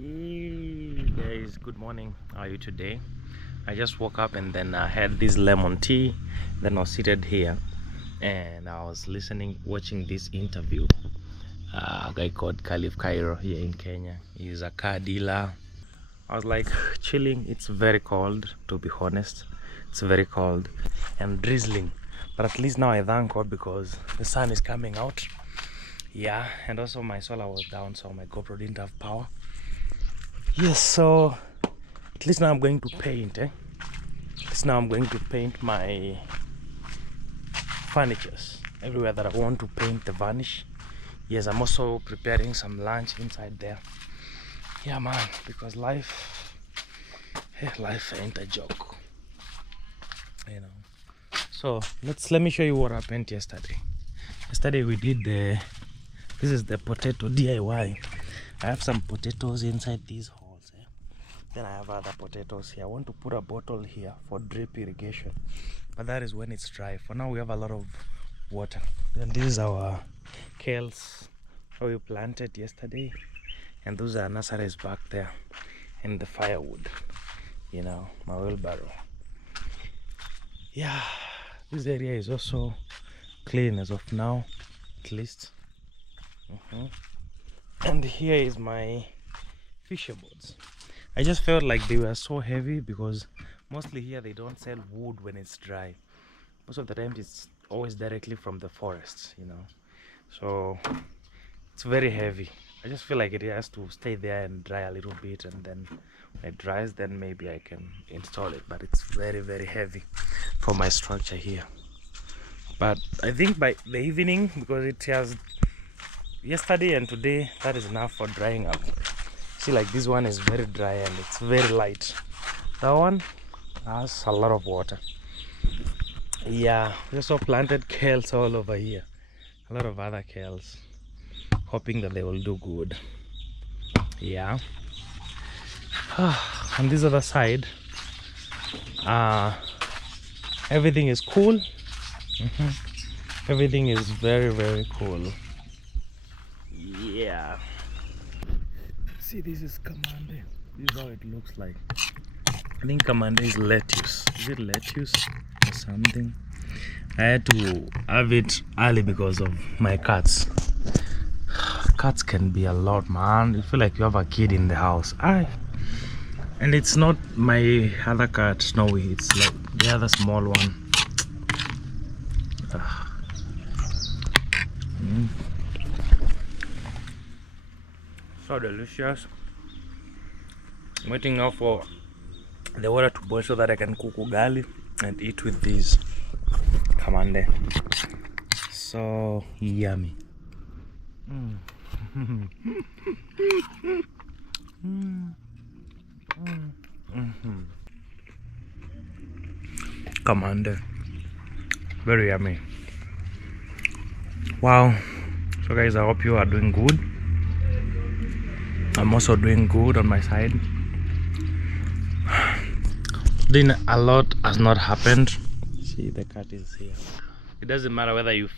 Hey guys, good morning. How are you today? I just woke up and then I had this lemon tea. Then I was seated here and I was watching this interview. A guy called Caliph Cairo here in Kenya. He's a car dealer. I was like chilling. It's very cold, to be honest. It's very cold and drizzling. But at least now I thank God because the sun is coming out. Yeah, and also my solar was down, so my GoPro didn't have power. Yes, so at least now I'm going to paint, At least now I'm going to paint my furnitures everywhere that I want to paint the varnish. Yes, I'm also preparing some lunch inside there. Yeah, man, because life ain't a joke, you know. So let me show you what I painted yesterday. Yesterday we did this is the potato DIY. I have some potatoes inside these holes. Then I have other potatoes here. I want to put a bottle here for drip irrigation, but that is when it's dry. For now we have a lot of water. Then this is our kales how we planted yesterday, and those are nurseries back there, and the firewood, you know, my wheelbarrow. Yeah, this area is also clean as of now, at least. And here is my fisher boards. I just felt like they were so heavy because mostly here they don't sell wood when it's dry. Most of the time it's always directly from the forests, you know. So it's very heavy. I just feel like it has to stay there and dry a little bit, and then when it dries then maybe I can install it. But it's very, very heavy for my structure here. But I think by the evening, because it has yesterday and today, that is enough for drying up. See, like this one is very dry and it's very light. That one has a lot of water. Yeah, we also planted kales all over here. A lot of other kales, hoping that they will do good. Yeah. On this other side, everything is cool. Everything is very, very cool. Yeah. See, this is Kamande. This is how it looks like. I think Kamande is lettuce. Is it lettuce or something? I had to have it early because of my cats. Cats can be a lot, man. You feel like you have a kid in the house. And it's not my other cat, Snowy. It's like the other small one. So delicious. I'm waiting now for the water to boil so that I can cook ugali and eat with these kamande. So yummy. Kamande, very yummy. Wow. So guys, I hope you are doing good. I'm also doing good on my side. Then a lot has not happened. See, the cat is here. It doesn't matter whether you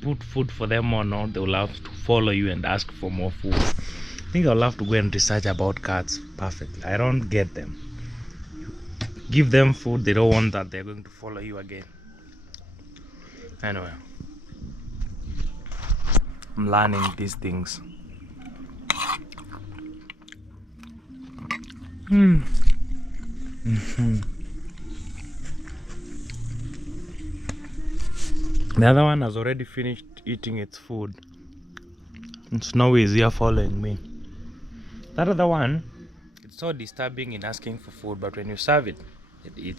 put food for them or not, they will have to follow you and ask for more food. I think I'll have to go and research about cats perfectly. I don't get them. You give them food, they don't want that, they're going to follow you again. Anyway, I'm learning these things. The other one has already finished eating its food. And Snowy is here following me. That other one, it's so disturbing in asking for food, but when you serve it,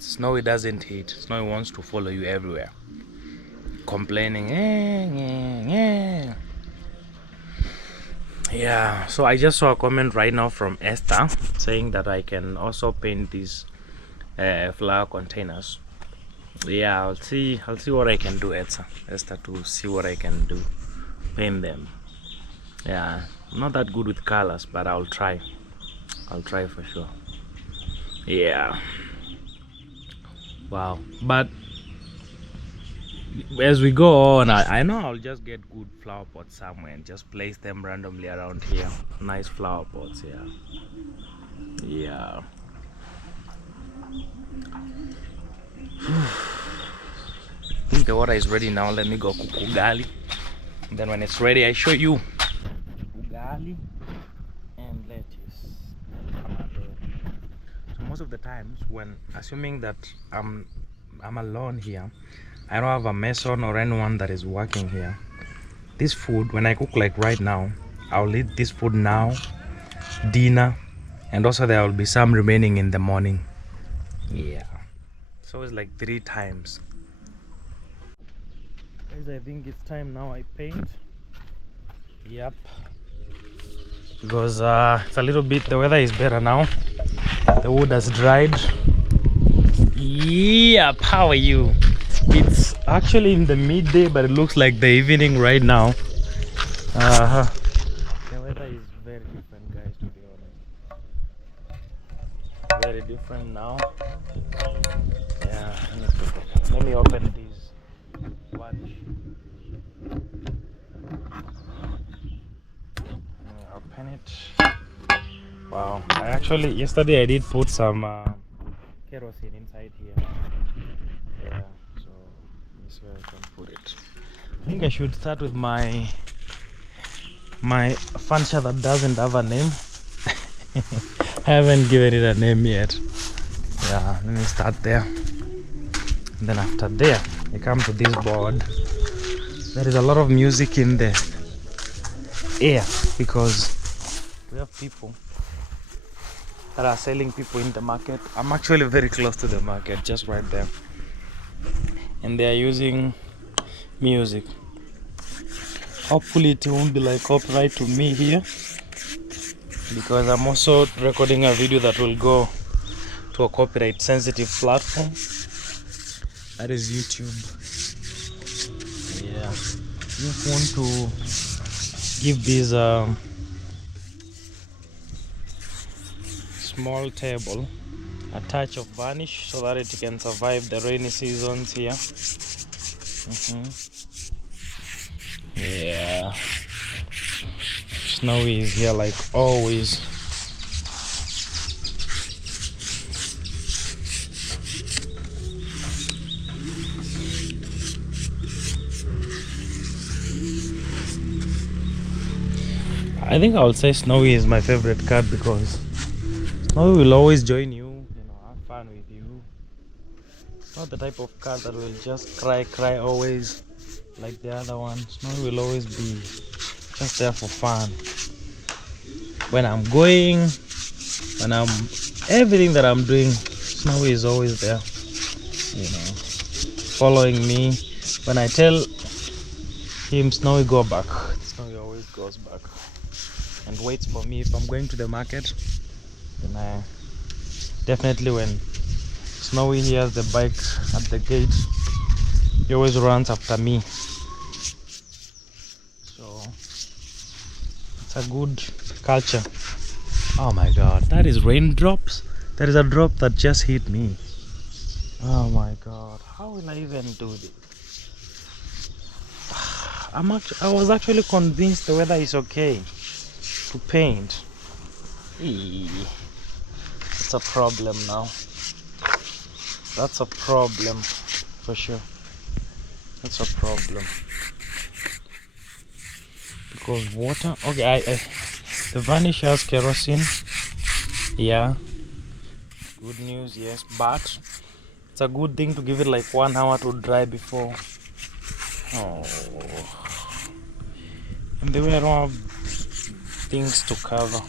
Snowy doesn't eat. Snowy wants to follow you everywhere, complaining. Yeah, so I just saw a comment right now from Esther saying that I can also paint these flower containers. Yeah, I'll see what I can do, Esther, to see what I can do, paint them. Yeah, I'm not that good with colors, but I'll try for sure. Yeah. Wow. But as we go on, I know I'll just get good flower pots somewhere and just place them randomly around here. Nice flower pots, yeah. I think the water is ready now. Let me go cook ugali. Then when it's ready, I show you ugali and lettuce. So most of the times, when assuming that I'm alone here, I don't have a mason or anyone that is working here. This food, when I cook like right now, I'll eat this food now, dinner, and also there will be some remaining in the morning. Yeah. So it's like 3 times. Guys, I think it's time now I paint. Yep. Because it's a little bit, the weather is better now. The wood has dried. Yep, how are you? It's actually in the midday, but it looks like the evening right now. The weather is very different, guys, to be honest. Very different now. Yeah, let me open this. Watch. Open it. Wow. Yesterday I did put some kerosene inside here. Yeah, so this way I can put it. I think I should start with my furniture that doesn't have a name. I haven't given it a name yet. Yeah, let me start there. And then after there, I come to this board. There is a lot of music in the air because we have people that are selling people in the market. I'm actually very close to the market, just right there. And they are using music. Hopefully it won't be like copyright to me here, because I'm also recording a video that will go to a copyright sensitive platform, that is YouTube. Yeah, just want to give this small table a touch of varnish so that it can survive the rainy seasons here. Yeah, Snowy is here like always. I think I would say Snowy is my favorite cat because Snowy will always join you, have fun with you. Not the type of cat that will just cry always like the other one. Snowy will always be just there for fun. When I'm going, everything that I'm doing, Snowy is always there, following me. When I tell him Snowy go back, Snowy always goes back and waits for me. If I'm going to the market, then I definitely, when Snowy hears the bike at the gate, he always runs after me. So it's a good culture. Oh my god, that is raindrops. There is a drop that just hit me. Oh my god, how will I even do this? I was actually convinced the weather is okay to paint. It's a problem now. That's a problem for sure. That's a problem because water. Okay, the varnish has kerosene. Yeah, good news. Yes, but it's a good thing to give it like 1 hour to dry before. Oh, and the way I don't have things to cover.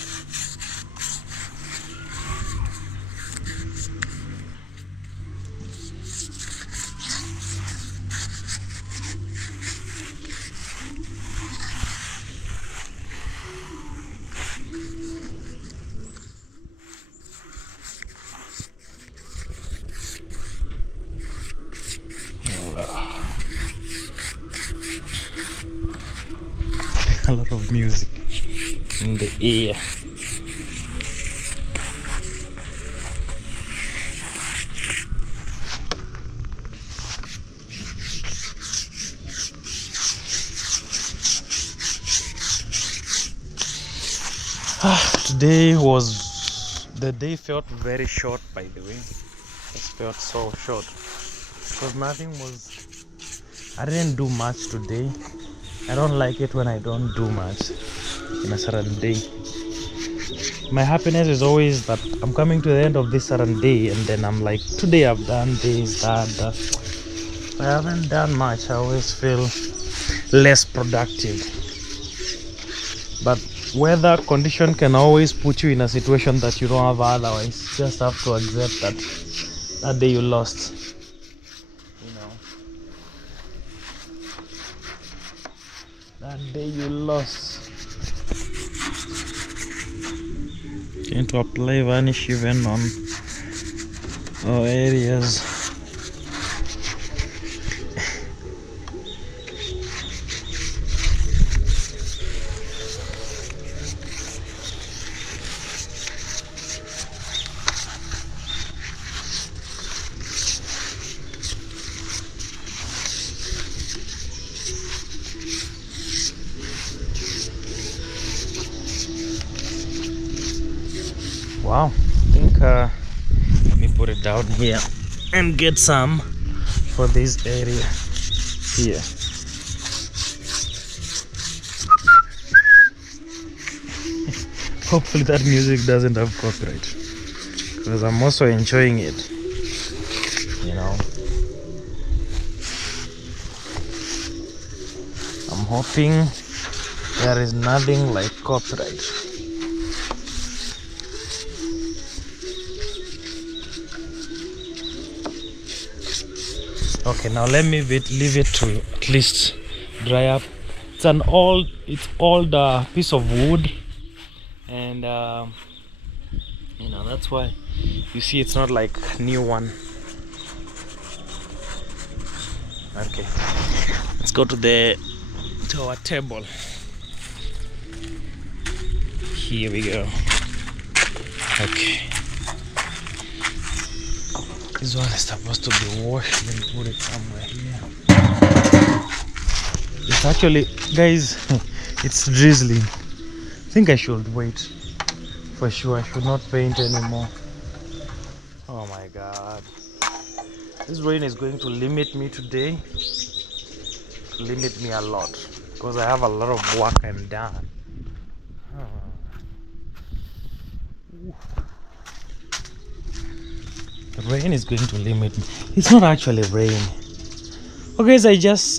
A lot of music in the air. Today was the day felt very short, by the way. It felt so short because nothing was. I didn't do much today. I don't like it when I don't do much in a certain day. My happiness is always that I'm coming to the end of this certain day, and then I'm like, today I've done this, that. I haven't done much. I always feel less productive. But weather condition can always put you in a situation that you don't have otherwise. You just have to accept that day you lost. You know, that day you lost. Going to apply varnish even on our areas. Wow, I think let me put it down here and get some for this area here. Hopefully that music doesn't have copyright, because I'm also enjoying it, you know. I'm hoping there is nothing like copyright. Okay, now let me leave it to at least dry up. It's old piece of wood, and you know, that's why you see it's not like new one. Okay, let's go to our table. Here we go. Okay. This one is supposed to be washed. Let me put it somewhere here. It's actually, guys, it's drizzling. I think I should wait. For sure, I should not paint anymore. Oh my god. This rain is going to limit me today. Limit me a lot. Because I have a lot of work I'm done. The rain is going to limit me. It's not actually rain. Okay, so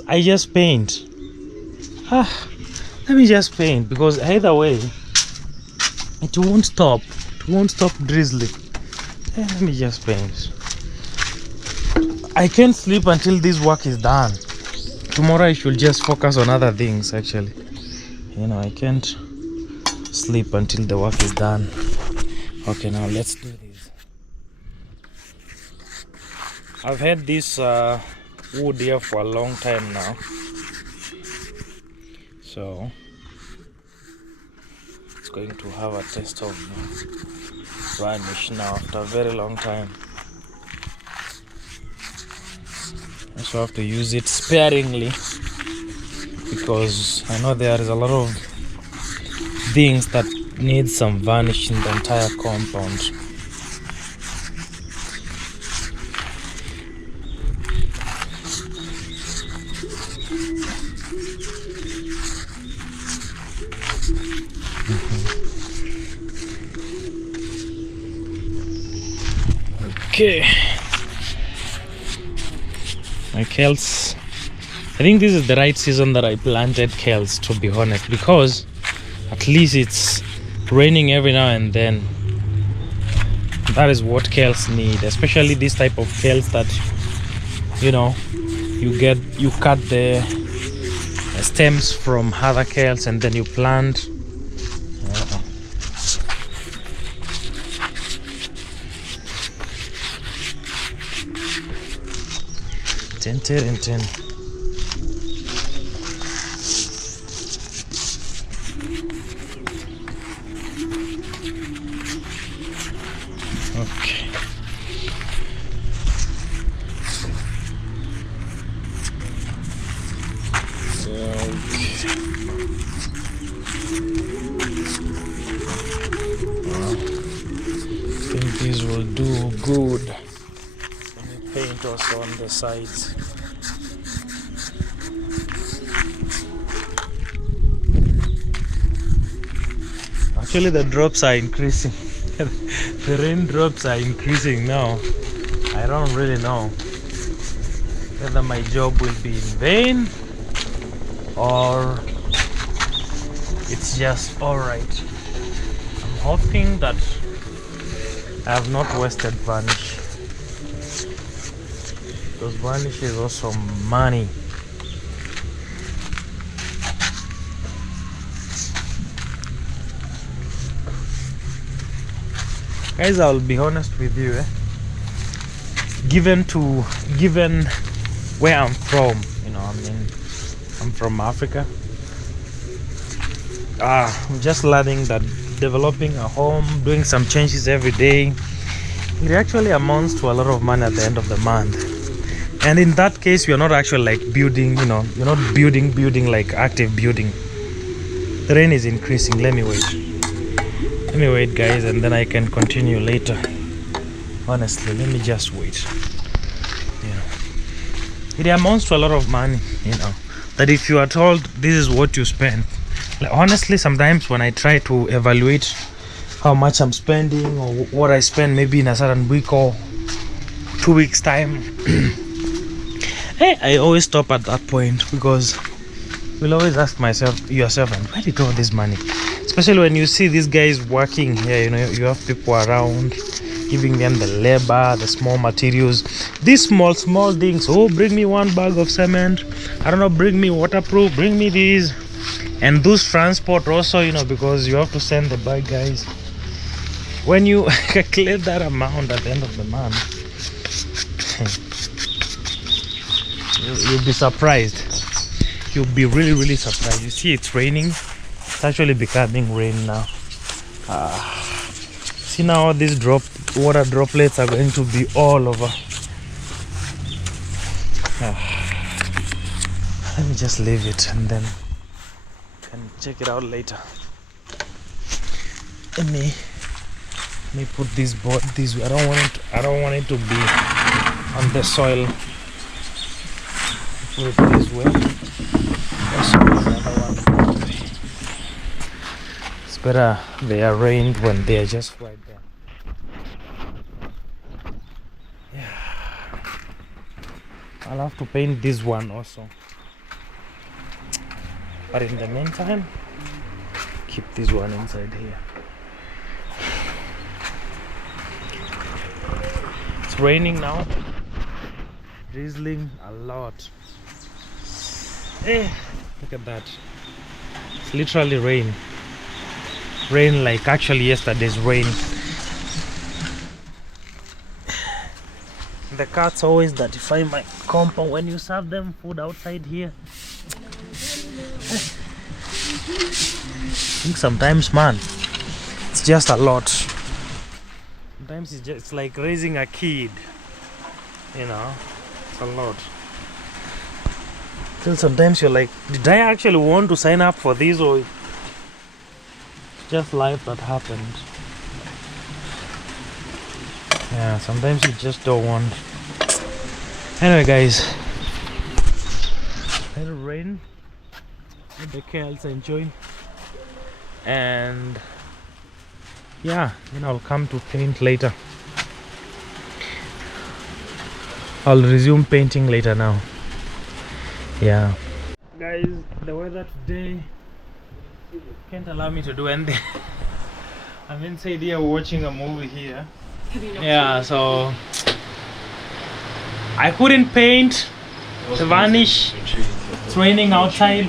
I just paint. Let me just paint, because either way it won't stop. It won't stop drizzling. Let me just paint. I can't sleep until this work is done. Tomorrow I should just focus on other things actually. You know, I can't sleep until the work is done. Okay, now let's do this. I've had this wood here for a long time now, so it's going to have a taste of varnish now after a very long time. I also have to use it sparingly, because I know there is a lot of things that need some varnish in the entire compound. Okay, my kales, I think this is the right season that I planted kales, to be honest, because at least it's raining every now and then. That is what kales need, especially this type of kales that, you know, you cut the stems from other kales and then you plant. Tin. Okay. think this will do good. Let me paint also on the sides. Actually, the drops are increasing. The raindrops are increasing now. I don't really know whether my job will be in vain or it's just alright. I'm hoping that I have not wasted varnish, because varnish is also money. Guys, I'll be honest with you, given where I'm from, I'm from Africa. I'm just learning that developing a home, doing some changes every day, it actually amounts to a lot of money at the end of the month. And in that case, you're not actually like building, you're not building like active building. The rain is increasing. Let me wait guys, and then I can continue later. Honestly, let me just wait. It amounts to a lot of money, that if you are told this is what you spend, like, honestly, sometimes when I try to evaluate how much I'm spending or what I spend maybe in a certain week or 2 weeks time, I always stop at that point, because you'll always ask yourself, and where did all this money? Especially when you see these guys working here, you have people around giving them the labor, the small materials, these small things. Oh, bring me 1 bag of cement, I don't know, bring me waterproof, bring me these, and those transport also, because you have to send the bag, guys. When you calculate that amount at the end of the month, you'll be surprised. You'll be really surprised. You see, it's raining. It's actually becoming rain now. See now, these water droplets are going to be all over. Let me just leave it and then can check it out later. Let me put this board this way. I don't want it to be on the soil. Put it this way. Also, another one. It's better they are rained when they are just right there. I'll have to paint this one also, but in the meantime, keep this one inside here. It's raining now, drizzling a lot. Look at that. It's literally rain like actually yesterday's rain. The cats always dirtify my compound when you serve them food outside here. I think sometimes, man, it's just a lot. Sometimes it's like raising a kid, it's a lot. Till sometimes you're like, did I actually want to sign up for this, or just life that happened? Yeah, sometimes you just don't want. Anyway, guys, let it rain, let the cows enjoy, and yeah, then I'll come to paint later. I'll resume painting later now. Yeah, guys, the weather today can't allow me to do anything. I'm inside here watching a movie here. Yeah, so I couldn't paint the varnish. It's raining outside.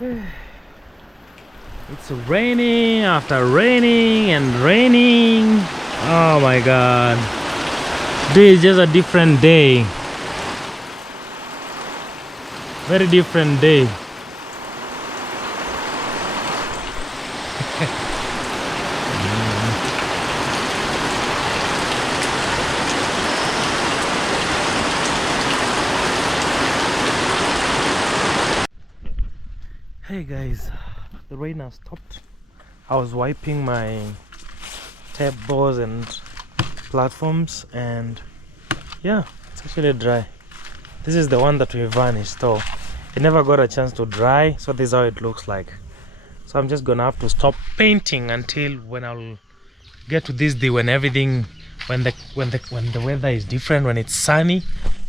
It's raining after raining and raining. Oh my god, this is just a different day. Very different day. Hey guys, the rain has stopped. I was wiping my tables and platforms, and yeah, it's actually dry. This is the one that we varnished, so it never got a chance to dry, so this is how it looks like. So I'm just gonna have to stop painting until when I'll get to this day when everything, when the weather is different, when it's sunny,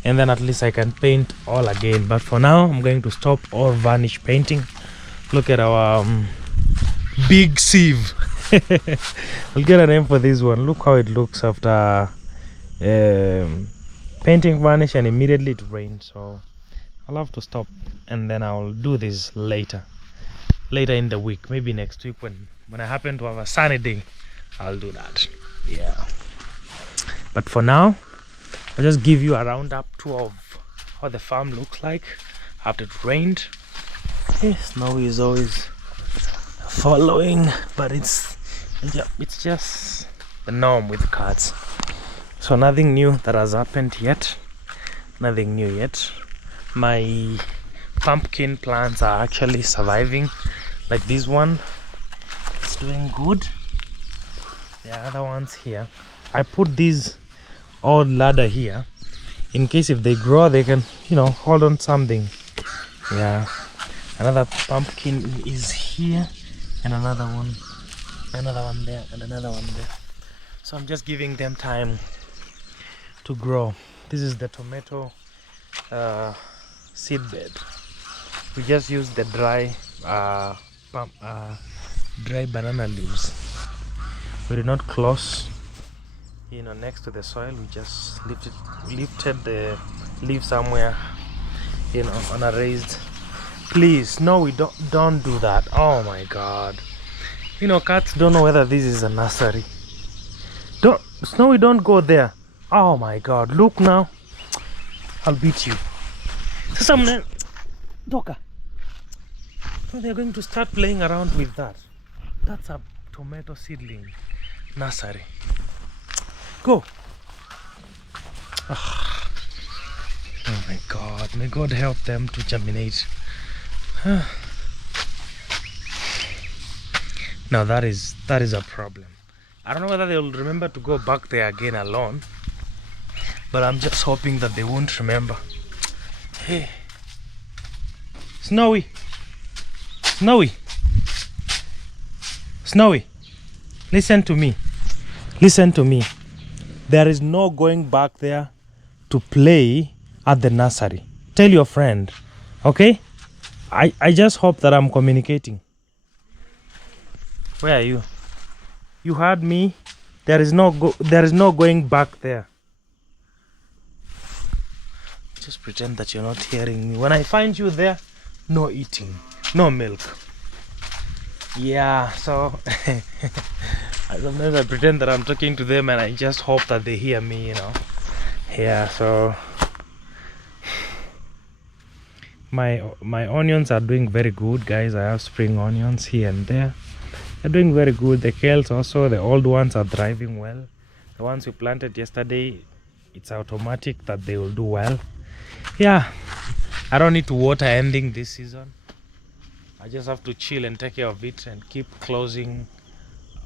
and then at least I can paint all again. But for now, I'm going to stop all varnish painting. Look at our big sieve. I'll get a name for this one. Look how it looks after painting varnish, and immediately it rained. So I'll have to stop, and then I'll do this later in the week, maybe next week when I happen to have a sunny day. I'll do that. Yeah. But for now, I'll just give you a roundup tour of how the farm looks like after it rained. Okay, snow is always following, but it's just the norm with cats. So nothing new that has happened yet. Nothing new yet. My pumpkin plants are actually surviving. Like this one, it's doing good. The other ones here, I put this old ladder here in case if they grow they can, you know, hold on something. Yeah, another pumpkin is here, and another one there, and another one there. So I'm just giving them time to grow. This is the tomato seed bed. We just use the dry banana leaves. We did not close, you know, next to the soil. We just lifted the leaf somewhere, you know, on a raised. Please, no, we don't do that. Oh my God, you know, cats don't know whether this is a nursery. Snowy, don't go there. Oh my God, look now, I'll beat you. Someone, Doka. So they're going to start playing around with that. That's a tomato seedling nursery. Go. Oh my God, may God help them to germinate. Now that is a problem. I don't know whether they'll remember to go back there again alone, but I'm just hoping that they won't remember. Hey, Snowy, listen to me. There is no going back there to play at the nursery. Tell your friend, okay? I just hope that I'm communicating. Where are you? You heard me. There is no going back there. Just pretend that you're not hearing me. When I find you there, no eating, no milk. Yeah, so sometimes I pretend that I'm talking to them and I just hope that they hear me, you know. Yeah, so my onions are doing very good, guys. I have spring onions here and there. They're doing very good. The kales also, the old ones are thriving well. The ones we planted yesterday, it's automatic that they will do well. Yeah, I don't need to water anything this season. I just have to chill and take care of it and keep closing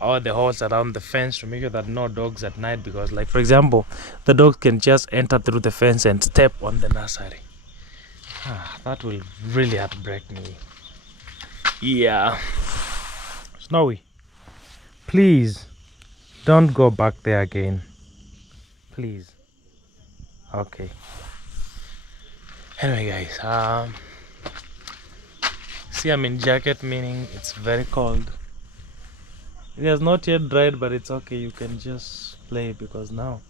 all the holes around the fence to make sure that no dogs at night, because like for example, the dogs can just enter through the fence and step on the nursery. That will really heartbreak me. Yeah. Snowy, please don't go back there again. Please. Okay. Anyway guys, see, I'm in jacket, meaning it's very cold. It has not yet dried, but it's okay. You can just play, because now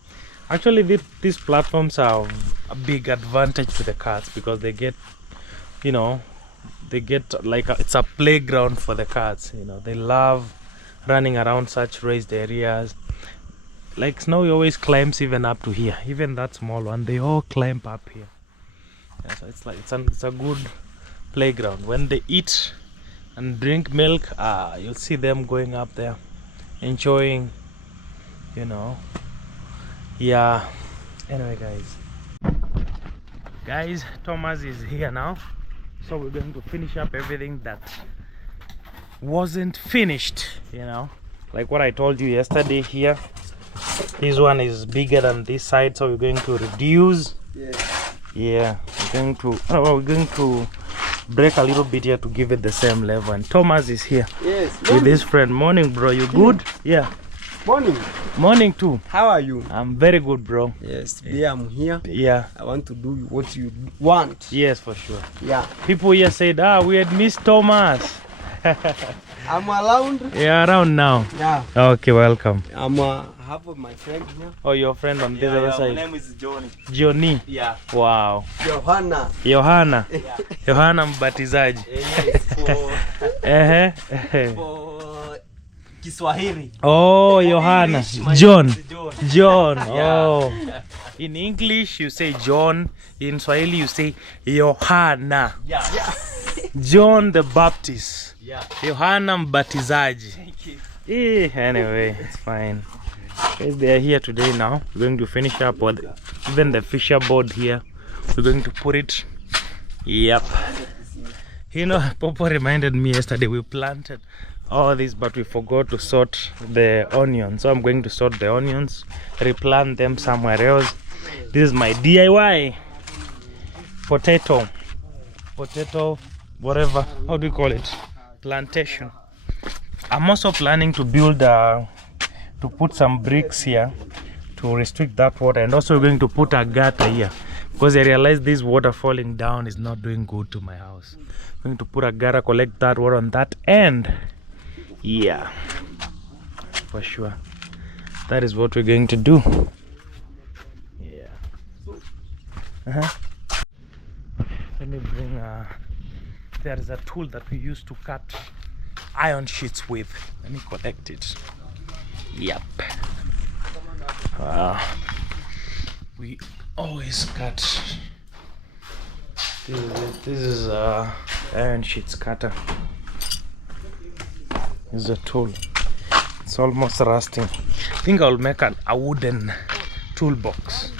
actually these platforms are a big advantage to the cats, because they get, you know, like it's a playground for the cats. You know, they love running around such raised areas. Like Snowy always climbs even up to here, even that small one, they all climb up here. Yeah, so it's like it's a good playground. When they eat and drink milk, you'll see them going up there enjoying, you know. Yeah, anyway guys, Thomas is here now, so we're going to finish up everything that wasn't finished, you know. like what I told you yesterday here. This one is bigger than this side, so we're going to reduce. Yeah, we're going to break a little bit here to give it the same level. And Thomas is here with his friend. Morning, bro. You good? Yeah. Morning too. How are you? I'm very good, bro. Yes, today I'm here. Yeah. I want to do what you want. Yes, for sure. Yeah. People here said, we had missed Thomas. I'm around. Yeah, around now. Yeah. Okay, welcome. I'm half of my friend here. Oh, your friend on this other side. My name is Johnny. Johnny. Yeah. Wow. Johanna. Yohana. Yeah. Yohana mbatizaji. Yes, for Kiswahili. Oh, Yohana. English, John. John. John. Yeah. Oh. In English you say John. In Swahili you say Yohana. Yeah. John the Baptist. Yeah. Yohana mbatizaji. Thank you. Anyway, it's fine. Guys, they are here today now. We're going to finish up with even the fisher board here. We're going to put it. Yep. You know, Popo reminded me yesterday we planted all this, but we forgot to sort the onions. So I'm going to sort the onions, replant them somewhere else. This is my DIY potato, whatever. How do you call it? Plantation. I'm also planning to build to put some bricks here to restrict that water, and also we're going to put a gutter here because I realized this water falling down is not doing good to my house. I'm going to put a gutter, collect that water on that end. Yeah, for sure. That is what we're going to do. Yeah. Let me bring there is a tool that we use to cut iron sheets with. Let me collect it. Yep. We always cut. This is iron sheets cutter. This is a tool. It's almost rusting. I think I'll make a wooden toolbox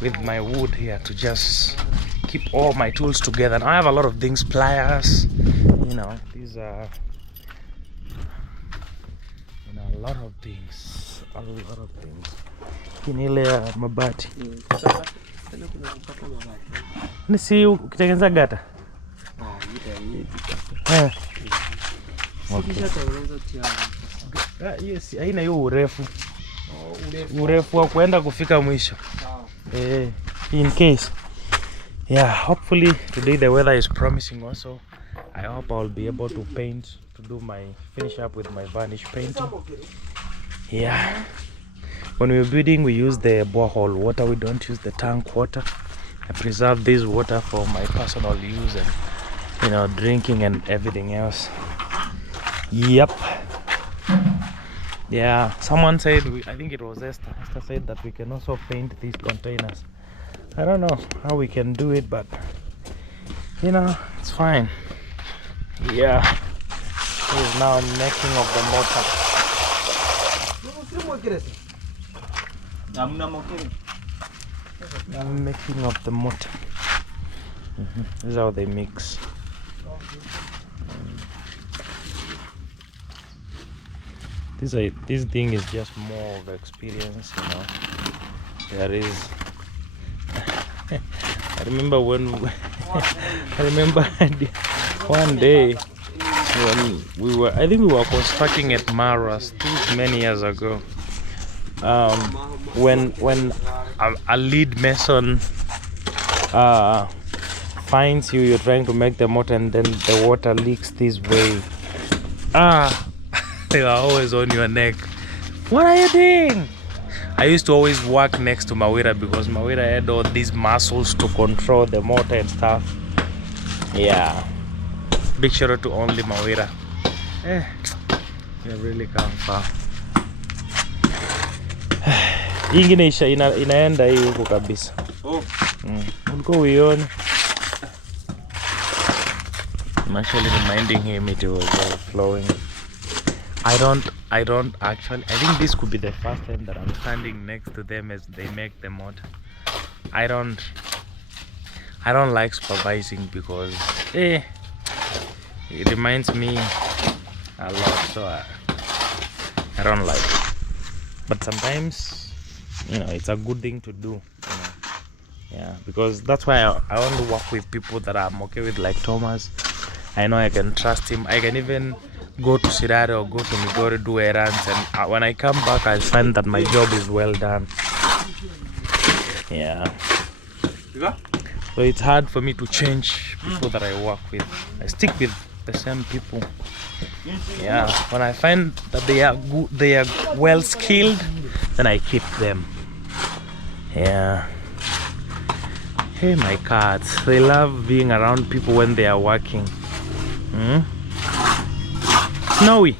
with my wood here to just keep all my tools together. Now I have a lot of things, pliers, you know, these are a lot of things. Kinile ya mabati. Nisi ukitengeneza gata? Okay. Yes, haina hiyo urefu. Urefu wa kuenda kufika mwisho. In case. Yeah, hopefully today the weather is promising also. I hope I'll be able to paint, to do my finish up with my varnish painting. Yeah. When we're building, we use the borehole water. We don't use the tank water. I preserve this water for my personal use and, you know, drinking and everything else. Yep. Yeah, someone said, I think it was Esther said that we can also paint these containers. I don't know how we can do it, but you know, it's fine. Yeah, this is now making of the motor. I'm making of the motor. This is how they mix. This thing is just more of experience, you know. There is I remember when one day when I think we were constructing at Maras many years ago. When a lead mason finds you're trying to make the motor and then the water leaks this way. They are always on your neck. What are you doing? I used to always work next to Mawira because Mawira had all these muscles to control the motor and stuff. Yeah. Big shout out to only Mawira. You really come far. Ingine inaenda hii huko kabisa. Ulikuwa uione. I'm actually reminding him it was flowing. I don't actually. I think this could be the first time that I'm standing next to them as they make the motor. I don't like supervising because it reminds me a lot. So don't like it. But sometimes, it's a good thing to do. Yeah, because that's why I want to work with people that I'm okay with, like Thomas. I know I can trust him. I can even go to Sirare or go to Migori, do errands, and when I come back, I find that my job is well done. Yeah. So it's hard for me to change people that I work with. I stick with the same people. Yeah. When I find that they are good, they are well skilled, then I keep them. Yeah. Hey, my cats, they love being around people when they are working. Snowy.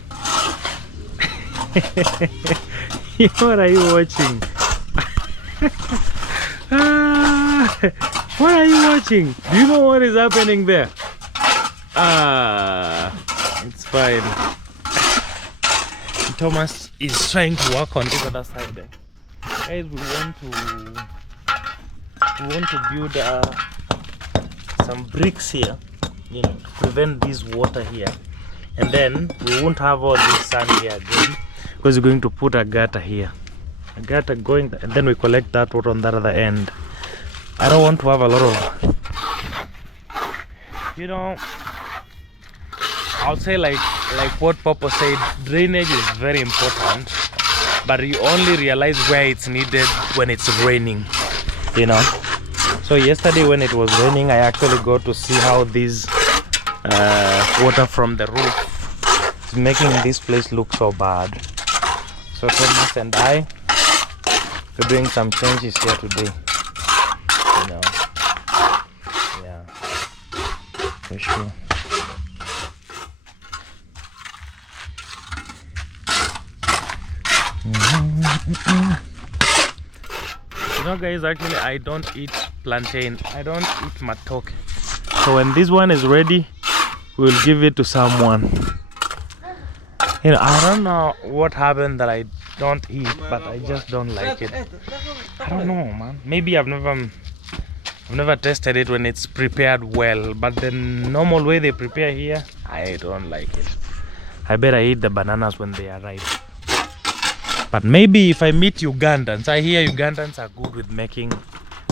What are you watching? What are you watching? Do you know what is happening there? It's fine. Thomas is trying to work on the other side there. Guys, we want to build some bricks here, to prevent this water here, and then we won't have all this sand here again, because we're going to put a gutter here, a gutter going, and then we collect that water on the other end. I don't want to have a lot of, I'll say like what Papa said, drainage is very important, but you only realize where it's needed when it's raining. So yesterday when it was raining, I actually got to see how this water from the roof is making this place look so bad. So Thomas and I are doing some changes here today. Yeah, for sure. Guys, actually I don't eat plantain, I don't eat matoke, so when this one is ready, we'll give it to someone. I don't know what happened that I don't eat, but I just don't like it. I don't know, man. Maybe I've never tasted it when it's prepared well, but the normal way they prepare here, I don't like it. I better eat the bananas when they are ripe. But maybe if I meet Ugandans, I hear Ugandans are good with making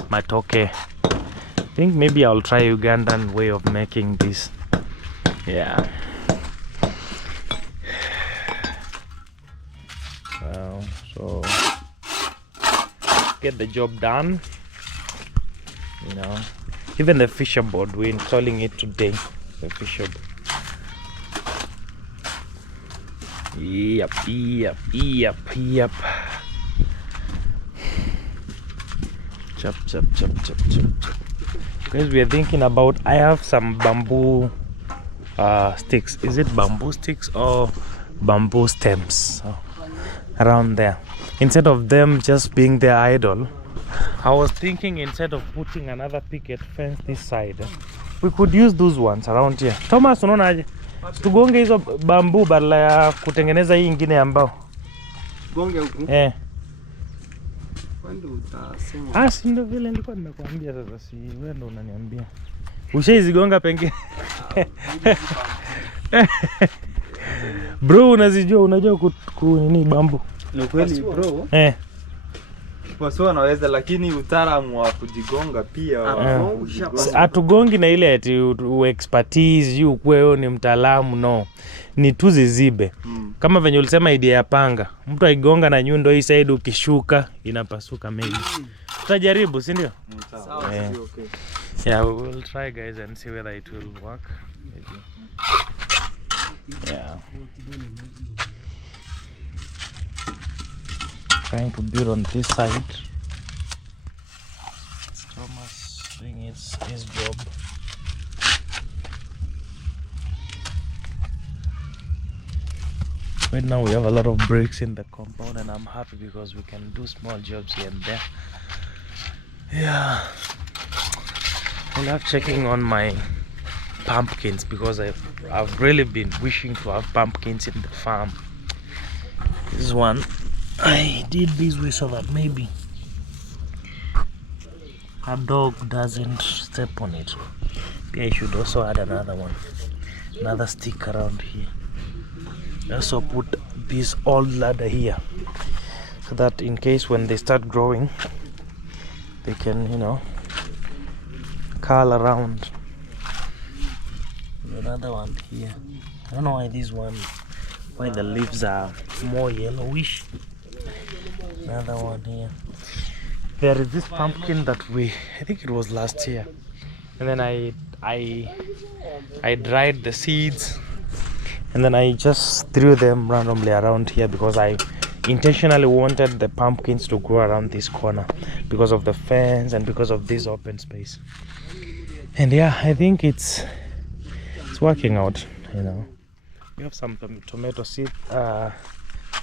matoke. I think maybe I'll try Ugandan way of making this. Yeah. Well, so get the job done. Even the fisher board, we're installing it today. The fisher board. Yep. Chop. Guys, we are thinking about, I have some bamboo sticks. Is it bamboo sticks or bamboo stems around there? Instead of them just being there idle, I was thinking instead of putting another picket fence this side, we could use those ones around here. Thomas, unaona aje? Tugonge hizo bamboo badala ya kutengeneza hii ingine ambao. Gonge huku? Kwani utasema? Si ndio vile nilikuwa nimekuambia sasa, si wewe ndo unaniambia. Ushaizigonga pengine. Bro, unajua nini bamboo? Ni kweli bro. Wasio wanaweza, lakini utaalamu wa kujigonga pia hatugongi na ile ati expertise wewe ni mtaalamu, no, ni tu zizibe. Kama venye ulisema idea ya panga, mtu aigonga na nyundo hii side, ukishuka inapasuka. Maybe tutajaribu, si ndio? Sawa, okay. Yeah, we will try guys and see whether it will work. Maybe. Yeah, trying to build on this side. Thomas doing his job. Right now we have a lot of bricks in the compound, and I'm happy because we can do small jobs here and there. Yeah, I love checking on my pumpkins because I've really been wishing to have pumpkins in the farm. This one I did this way so that maybe a dog doesn't step on it. Maybe I should also add another stick around here. I also put this old ladder here so that in case when they start growing, they can, you know, curl around. Another one here. I don't know why why the leaves are more yellowish. Another one here. There is this pumpkin that I think it was last year, and then I dried the seeds, and then I just threw them randomly around here because I intentionally wanted the pumpkins to grow around this corner because of the fence and because of this open space. And yeah, I think it's working out, you know. We have some tomato seed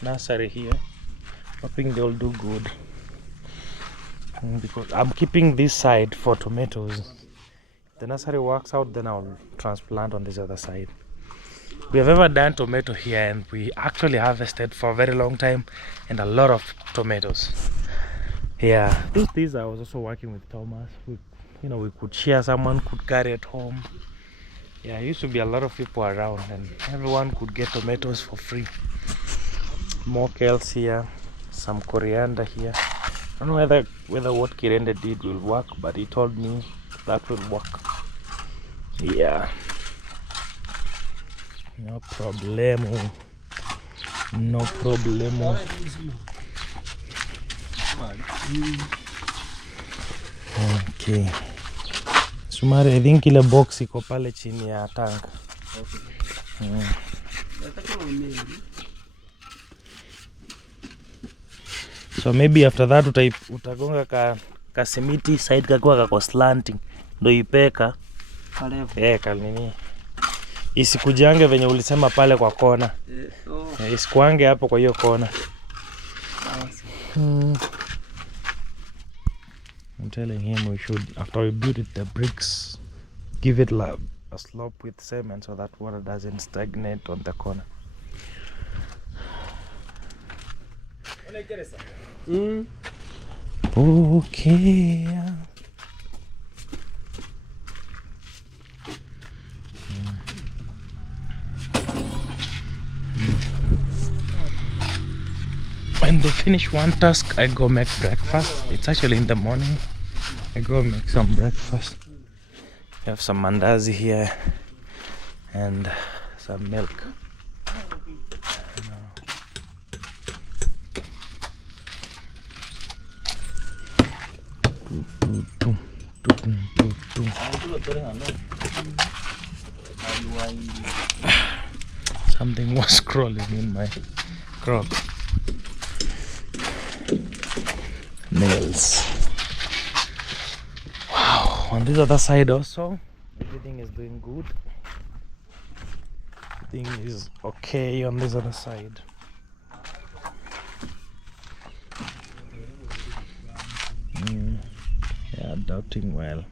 nursery here. Hoping they'll do good, because I'm keeping this side for tomatoes. If the nursery works out, then I'll transplant on this other side. We have ever done tomato here, and we actually harvested for a very long time and a lot of tomatoes. Yeah, those days I was also working with Thomas. We could share, someone could carry at home. Yeah, used to be a lot of people around and everyone could get tomatoes for free. More kales here, some coriander here. I don't know whether what Kirende did will work, but he told me that will work. Yeah, no problemo. No problemo. Okay. Sumari, I think ile box iko pale chini ya tank. Okay. So maybe after that utagonga ka simiti side kakua kako slanting ndo ipeka kalini isikujange venye ulisema pale kwa kona. Isikuange hapo kwa hiyo kona. I'm telling him we should, after we build it, the bricks, give it a slope with cement so that water doesn't stagnate on the corner. Okay. When they finish one task, I go make breakfast. It's actually in the morning. I go make some breakfast. We have some mandazi here and some milk. Something was crawling in my crop. Nails. Wow, on this other side also, everything is doing good. Everything is okay on this other side. Yeah, adapting well.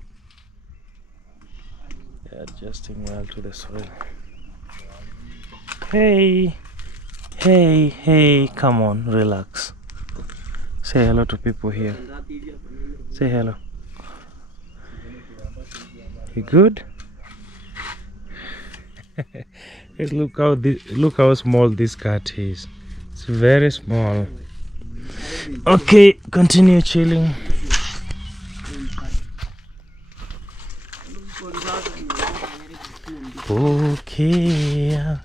Yeah, adjusting well to the soil. Hey, come on, relax. Say hello to people here. Say hello. You good? Just look how small this cat is. It's very small. Okay, continue chilling. Okay.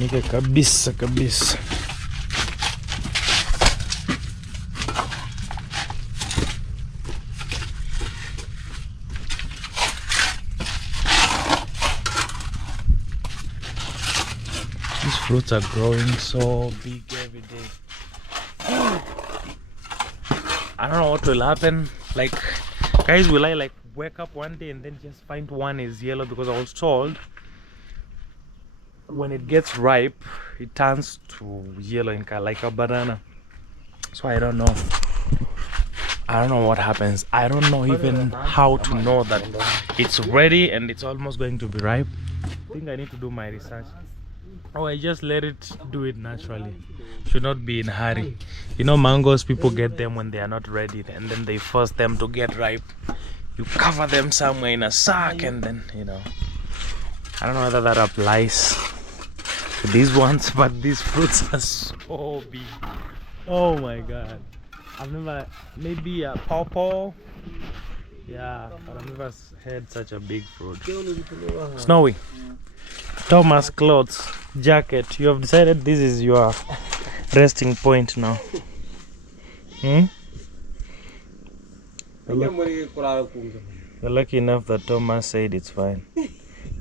Nika kabisa. These fruits are growing so big every day. I don't know what will happen. Like, guys, will I like wake up one day and then just find one is yellow? Because I was told when it gets ripe, it turns to yellow in color, like a banana. So I don't know. I don't know what happens. I don't know even how to know that it's ready and it's almost going to be ripe. I think I need to do my research. Oh, I just let it do it naturally. Should not be in a hurry. You know, mangoes, people get them when they are not ready, and then they force them to get ripe. You cover them somewhere in a sack, and then, you know, I don't know whether that applies to these ones, but these fruits are so big. Oh my god. I've never, maybe a pawpaw. Yeah, but I've never had such a big fruit. Snowy. Thomas clothes, jacket. You have decided this is your resting point now. Hmm? You're lucky enough that Thomas said it's fine.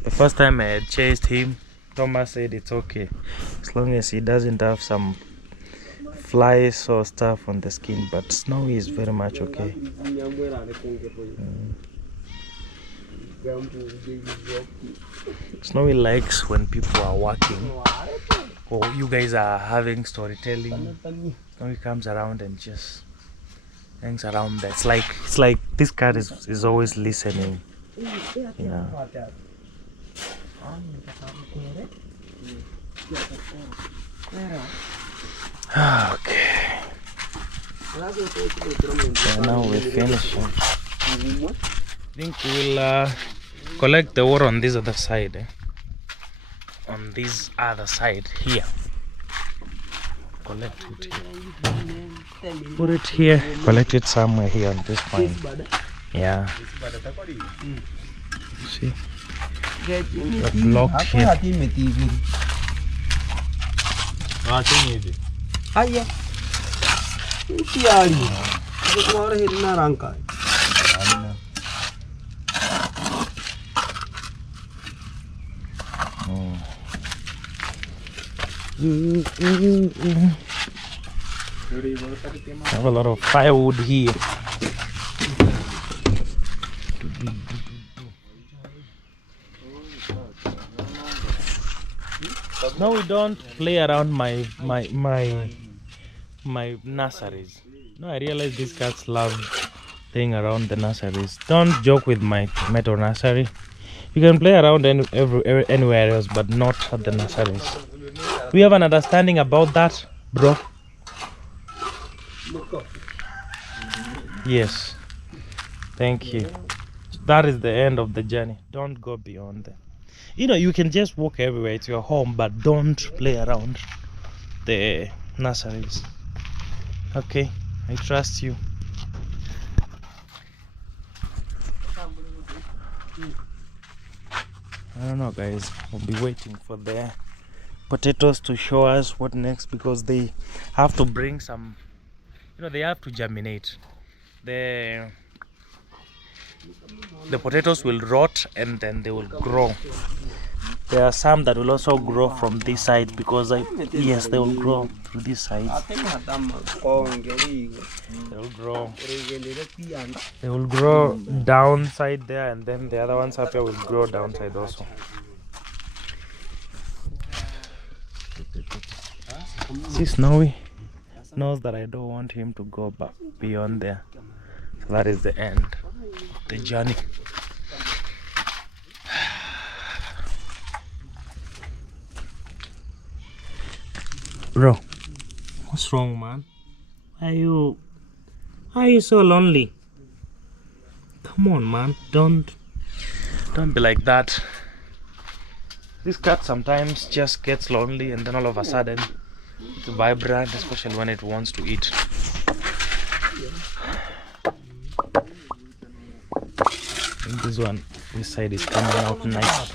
The first time I had chased him, Thomas said it's okay, as long as he doesn't have some flies or stuff on the skin, but Snowy is very much okay. Snowy likes when people are working or you guys are having storytelling. Snowy comes around and just hangs around there. It's like this cat is always listening. Yeah. Okay. So now we're finishing. I think we'll collect the water on this other side. On this other side here. Collect it here. Put it here. Collect it somewhere here on this point. Yeah. See? You're blocked here. I have a lot of firewood here. No, we don't play around my nurseries. No, I realize these cats love playing around the nurseries. Don't joke with my tomato nursery. You can play around anywhere else, but not at the nurseries. We have an understanding about that, bro. Yes. Thank you. That is the end of the journey. Don't go beyond that. You know, you can just walk everywhere. It's your home, but don't play around the nurseries. Okay? I trust you. I don't know, guys. We'll be waiting for the potatoes to show us what next, because they have to bring some, you know, they have to germinate. The potatoes will rot and then they will grow. There are some that will also grow from this side, because yes, they will grow through this side. They will grow downside there, and then the other ones up here will grow downside also. See, Snowy knows that I don't want him to go back beyond there. So that is the end, the journey. Bro, what's wrong, man? Why are you so lonely? Come on, man. Don't be like that. This cat sometimes just gets lonely, and then all of a sudden it's vibrant, especially when it wants to eat. I think this side is coming out nice.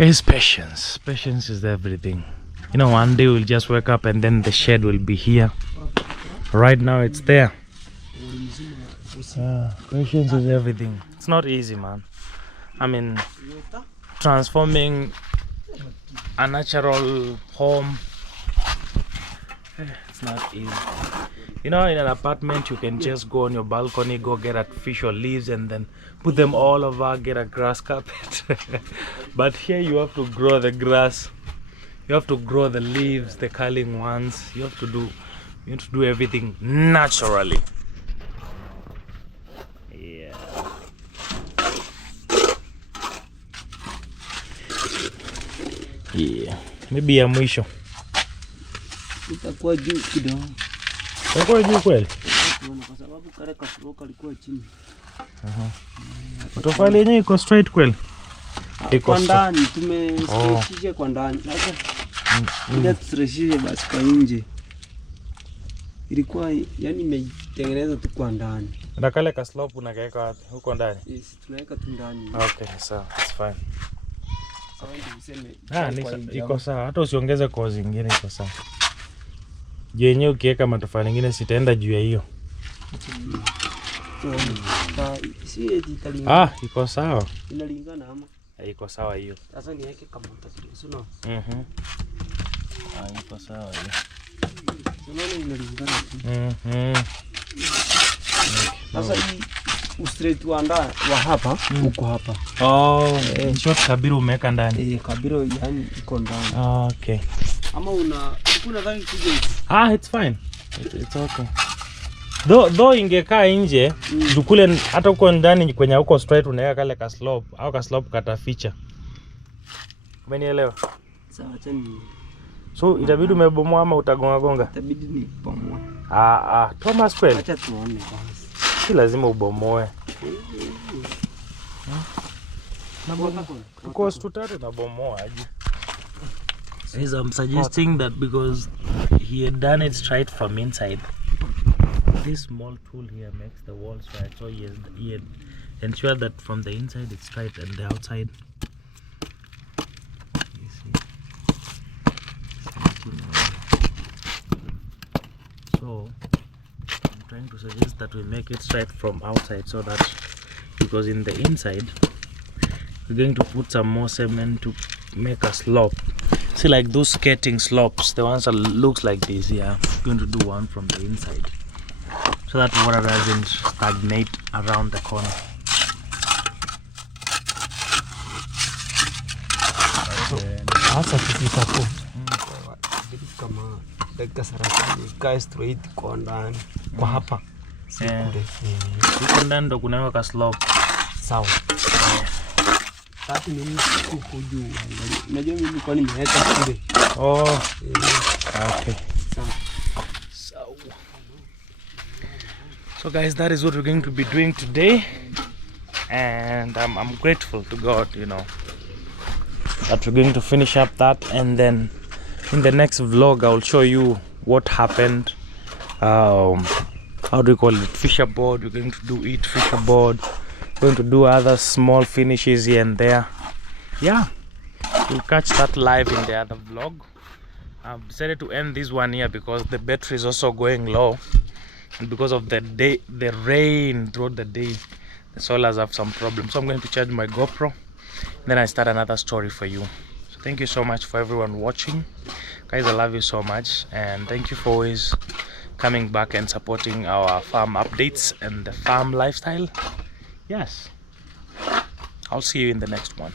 It's patience. Patience is everything. You know, one day we'll just wake up and then the shed will be here. Right now it's there. Patience is everything. It's not easy, man. I mean, transforming a natural home, it's not easy. You know, in an apartment, you can just go on your balcony, go get artificial leaves, and then put them all over, get a grass carpet. But here you have to grow the grass. You have to grow the leaves, the curling ones. You have to do everything naturally. Yeah. Yeah. Maybe ya mwisho. Itakuwa juu kidogo. Itakuwa juu kweli? Kwa sababu kale kafuro kalikuwa chini. Matofali yenyewe iko straight kweli? Iko ndani, tumestretchisha kwa ndani. Sasa ndio stretchisha basi kwa nje. Ilikuwa yani imetengeneza tu kwa ndani. Na kale ka slope unakaweka wapi? Huko ndani? Yes, tunaweka tu ndani. Okay, so it's fine. Sawa, iko sawa. Hata usiongeze kwa zingine iko sawa. Yenyewe ukiweka matofali mengine sitaenda juu ya hiyo. Iko sawa. Inalingana ama? Iko sawa hiyo. Sasa niweke kama kidogo, sio? Iko sawa hiyo. Unaona inalingana. Sasa hii ustraight wa hapa uko hapa. Short kabiro umeweka ndani. Kabiro yani iko ndani. Okay. Ama kuna dhani kuje. It's fine. It's okay. Though ingekaa nje, dukule hata uko ndani kwenye uko straight unaweka kale ka slope au ka slope kataficha. Umenielewa? Sawa, acha ni. So itabidi umebomoa ama utagonga gonga? Itabidi ni bomoa. Thomas kweli. Acha tuone basi. Si lazima ubomoe. Because tutare na bomoa aje. Guys, I'm suggesting that because he had done it straight from inside. This small tool here makes the wall straight, so he had ensured that from the inside it's straight and the outside. You see? So I'm trying to suggest that we make it straight from outside, so that because in the inside we're going to put some more cement to make a slope. See, like those skating slopes, the ones that looks like this. Yeah, we're going to do one from the inside, so that water doesn't stagnate around the corner. Sasa kifika hapo. Kama dakika 30 ikae straight kwa ndani. Kwa hapa. Huko ndani ndo kunaweka ka slope. Sawa. Tatu mimi huko juu. Unajua mimi kwa nini nimeweka kule. Okay. So guys, that is what we're going to be doing today, and I'm grateful to God, you know, that we're going to finish up that, and then in the next vlog I'll show you what happened. How do you call it? Fisher board. We're going to do fisher board. We're going to do other small finishes here and there. Yeah, we'll catch that live in the other vlog. I've decided to end this one here because the battery is also going low, and because of the rain throughout the day, the solars have some problems. So I'm going to charge my GoPro, then I start another story for you. So thank you so much for everyone watching, guys. I love you so much, and thank you for always coming back and supporting our farm updates and the farm lifestyle. Yes, I'll see you in the next one.